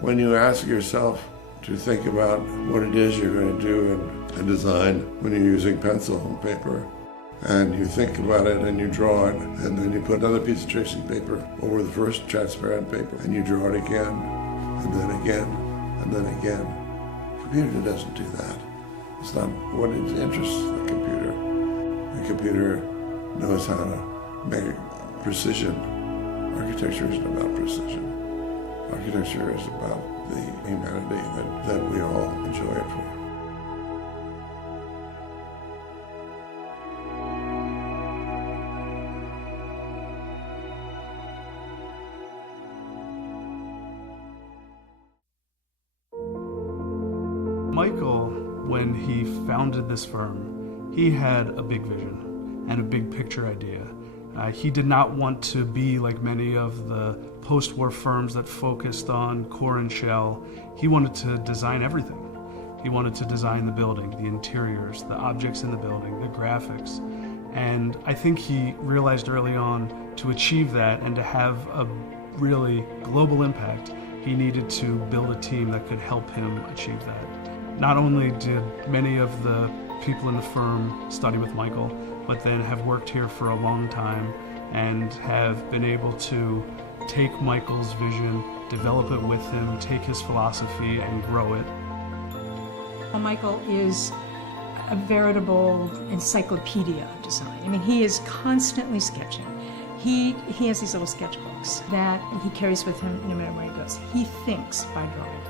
When you ask yourself to think about what it is you're going to do and design when you're using pencil and paper, and you think about it and you draw it, and then you put another piece of tracing paper over the first transparent paper, and you draw it again, and then again, and then again. The computer doesn't do that. It's not what interests the computer. The computer knows how to make precision. Architecture isn't about precision. Architecture is about the humanity that we all enjoy it for. Michael, when he founded this firm, he had a big vision and a big picture idea. He did not want to be like many of the post-war firms that focused on core and shell. He wanted to design everything. He wanted to design the building, the interiors, the objects in the building, the graphics. And I think he realized early on to achieve that and to have a really global impact, he needed to build a team that could help him achieve that. Not only did many of the people in the firm study with Michael, but then have worked here for a long time and have been able to take Michael's vision, develop it with him, take his philosophy and grow it. Michael is a veritable encyclopedia of design. I mean, he is constantly sketching. He has these little sketchbooks that he carries with him no matter where he goes. He thinks by drawing.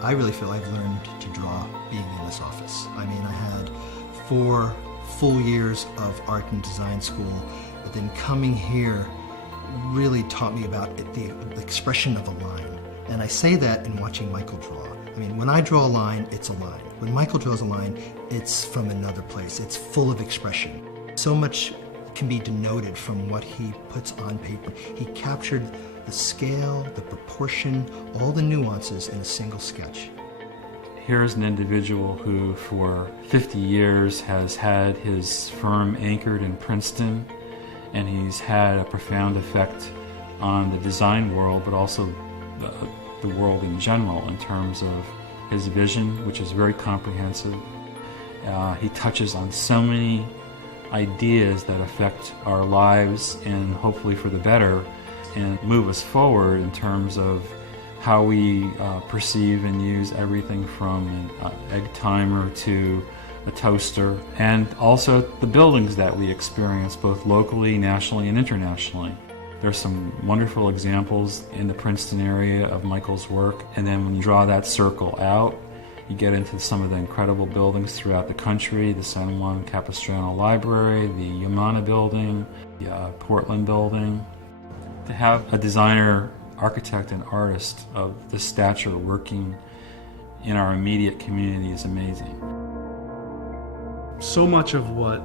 I really feel I've learned to draw being in this office. I mean, I had 4 full years of art and design school, but then coming here really taught me about the expression of a line. And I say that in watching Michael draw. I mean, when I draw a line, it's a line. When Michael draws a line, it's from another place. It's full of expression. So much can be denoted from what he puts on paper. He captured the scale, the proportion, all the nuances in a single sketch. Here's an individual who for 50 years has had his firm anchored in Princeton, and he's had a profound effect on the design world, but also the world in general in terms of his vision, which is very comprehensive. He touches on so many ideas that affect our lives and hopefully for the better and move us forward in terms of how we perceive and use everything from an egg timer to a toaster, and also the buildings that we experience both locally, nationally, and internationally. There's some wonderful examples in the Princeton area of Michael's work, and then when you draw that circle out, you get into some of the incredible buildings throughout the country, the San Juan Capistrano Library, the Yamana Building, the Portland Building. To have a designer, architect, and artist of this stature working in our immediate community is amazing. So much of what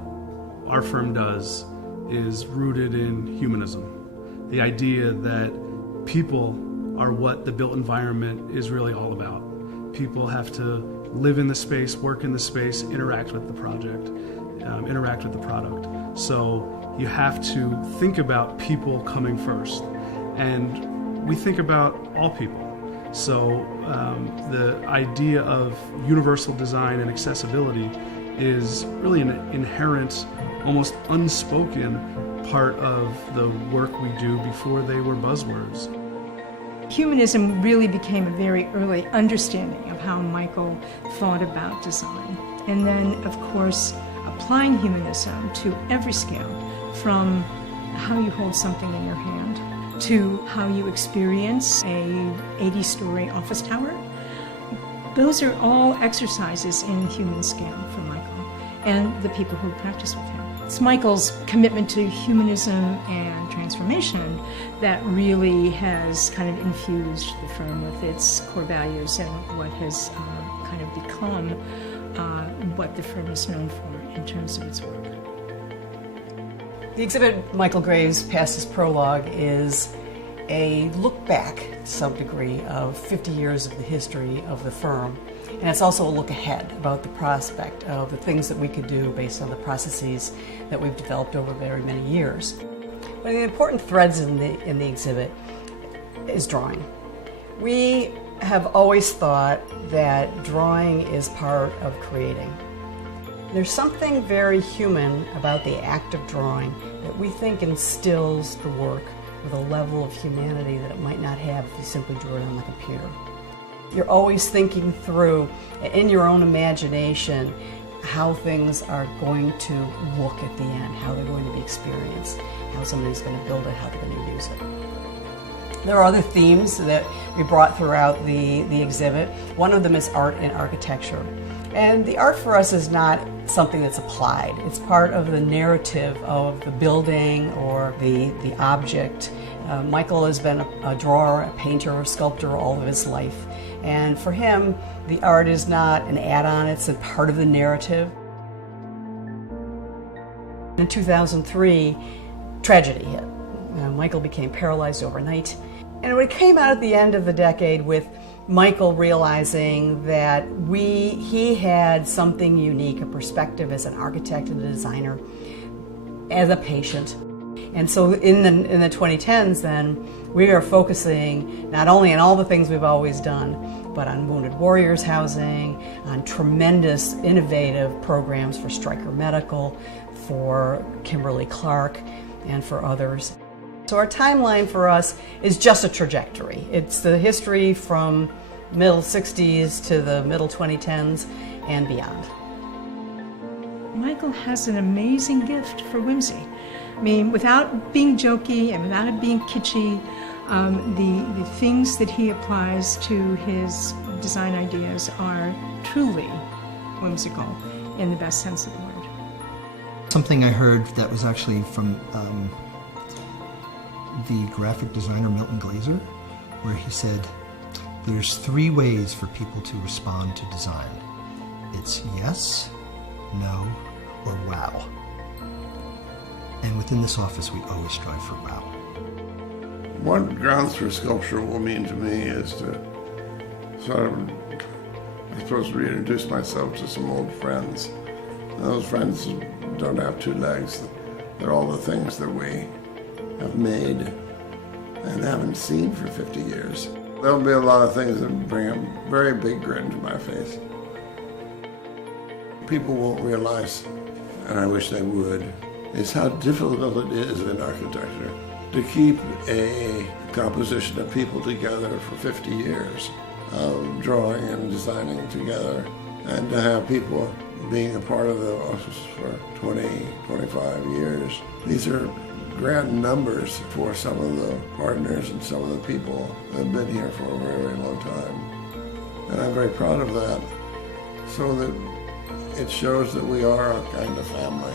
our firm does is rooted in humanism. The idea that people are what the built environment is really all about. People have to live in the space, work in the space, interact with the project, interact with the product. So you have to think about people coming first. And we think about all people. So the idea of universal design and accessibility is really an inherent, almost unspoken part of the work we do before they were buzzwords. Humanism really became a very early understanding of how Michael thought about design. And then, of course, applying humanism to every scale, from how you hold something in your hand to how you experience a 80-story office tower. Those are all exercises in human scale for Michael and the people who practice with him. It's Michael's commitment to humanism and transformation that really has kind of infused the firm with its core values and what has kind of become what the firm is known for in terms of its work. The exhibit Michael Graves Passes Prologue is a look back, to some degree, of 50 years of the history of the firm. And it's also a look ahead about the prospect of the things that we could do based on the processes that we've developed over very many years. One of the important threads in the exhibit is drawing. We have always thought that drawing is part of creating. There's something very human about the act of drawing that we think instills the work with a level of humanity that it might not have if you simply drew it on the computer. You're always thinking through, in your own imagination, how things are going to look at the end, how they're going to be experienced, how somebody's going to build it, how they're going to use it. There are other themes that we brought throughout the exhibit. One of them is art and architecture. And the art for us is not something that's applied. It's part of the narrative of the building or the object. Michael has been a drawer, a painter, a sculptor all of his life. And for him, the art is not an add-on, it's a part of the narrative. In 2003, tragedy hit. Michael became paralyzed overnight. And it came out at the end of the decade with Michael realizing that he had something unique, a perspective as an architect and a designer, as a patient. And so in the 2010s then, we are focusing not only on all the things we've always done, but on Wounded Warriors housing, on tremendous innovative programs for Stryker Medical, for Kimberly Clark, and for others. So our timeline for us is just a trajectory. It's the history from middle 60s to the middle 2010s and beyond. Michael has an amazing gift for whimsy. I mean, without being jokey and without it being kitschy, the things that he applies to his design ideas are truly whimsical in the best sense of the word. Something I heard that was actually from the graphic designer Milton Glaser, where he said, there's 3 ways for people to respond to design. It's yes, no, or wow. And within this office, we always strive for wow. What grounds for sculpture will mean to me is to sort of, I suppose, reintroduce myself to some old friends. And those friends don't have 2 legs. They're all the things that we have made and haven't seen for 50 years. There'll be a lot of things that bring a very big grin to my face. People won't realize, and I wish they would, is how difficult it is in architecture to keep a composition of people together for 50 years of drawing and designing together, and to have people being a part of the office for 20, 25 years. These are grand numbers for some of the partners and some of the people that have been here for a very, very long time. And I'm very proud of that, so that it shows that we are a kind of family.